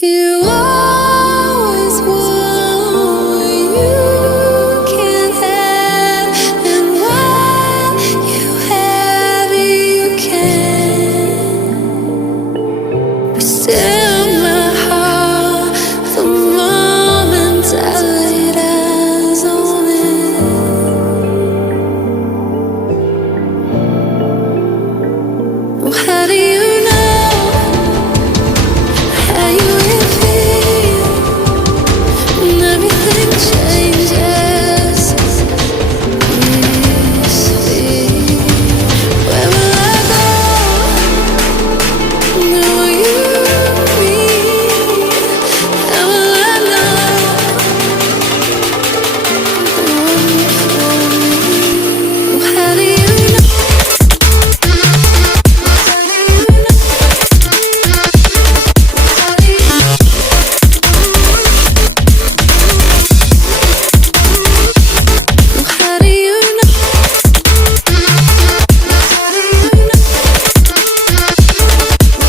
You always want what you can't have, and what you have you can. But still, my heart, the moment I laid eyes on it. Oh, how do you know how you will feel when everything changes? Where will I go? Know what you mean. How will I know the one for me? How do you know? How do you know? How do you know? How do you know? How do you know?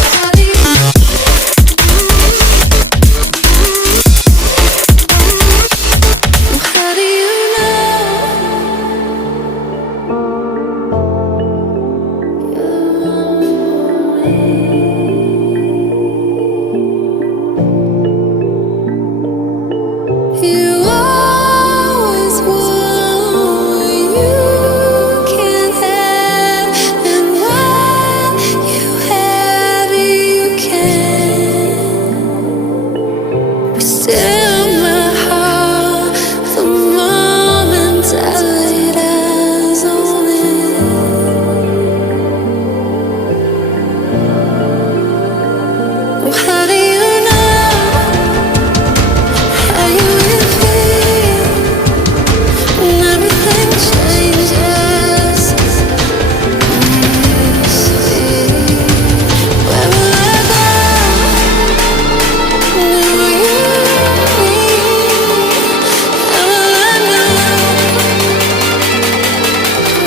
How do you know? How do you know? You always want what you can't have, and what you have you can. But still, my heart, the moment I laid eyes on it. Oh, how do you know how you will feel when everything changes? Where will I go? Know what you mean. How will I know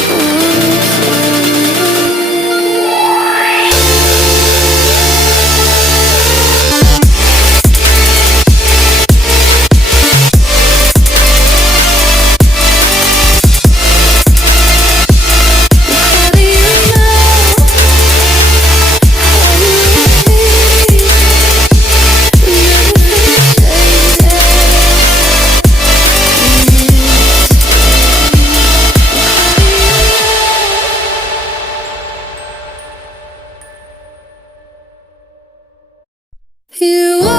the one for How do you know how you will feel when everything changes? You